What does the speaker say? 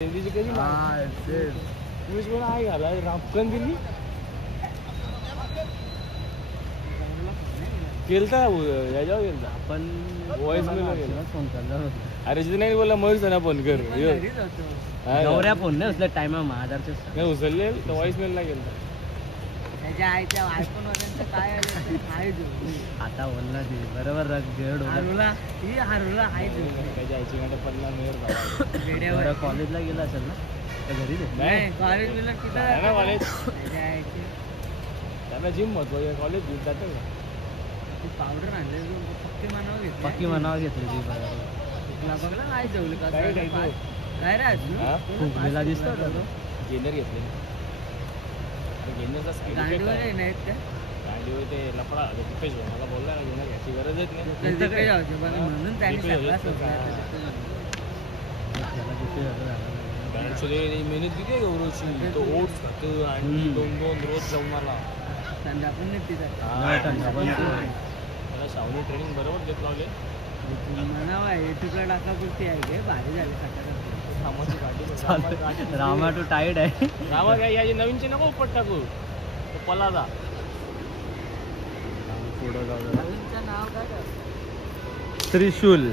हिंदीची कधी तुम्ही पण आहे घाला रापकन दिली गेलता याच्यावर गेलता आपण वॉइस मेल गेला फोन करणार अरे जिथे नाही बोलला मयूर सना फोन कर गौऱ्या फोन नाही उचलत टाइम आधारचे नाही उचलले तर वॉइस मेलला गेलता त्याच्या आईच्या आयफोन वाल्यांचं काय आता बोलला ते बरोबर गड हरवला ही हरवला आहे त्याच्या आईची गाडी पडला मेयर कॉलेजला गेला असेल ना घरी नाही कॉलेज मिळलं कुठं आहे ना कॉलेज त्यांना जिम महत्व कॉलेज घेऊन जातं का ती पावडर आणले पक्की मनावर घेतली ती बघला नाही जेवली का काय रे दिसतो गेनर घेतले गेनरचा गाडीवर नाहीत का गाडीवर ते लफडा दिपेश मला बोलला ना गेनर घ्यायची गरजच नाही म्हणून त्यांनी मेहनत किती आहे गौरवची तो ओट्स खातो आणि 2-2 रोज जाऊन मला थंडा पण नाही तिचा मला सावनी ट्रेनिंग बरोबर देत लावले म्हणावा युट्यूबला टाकापुरती आहे गे भारी झाले गाडी रामा टू टाईड आहे रामा काय याची नवीनची नको उपट टाकू तो पलादा पुढं नाव काय त्रिशूल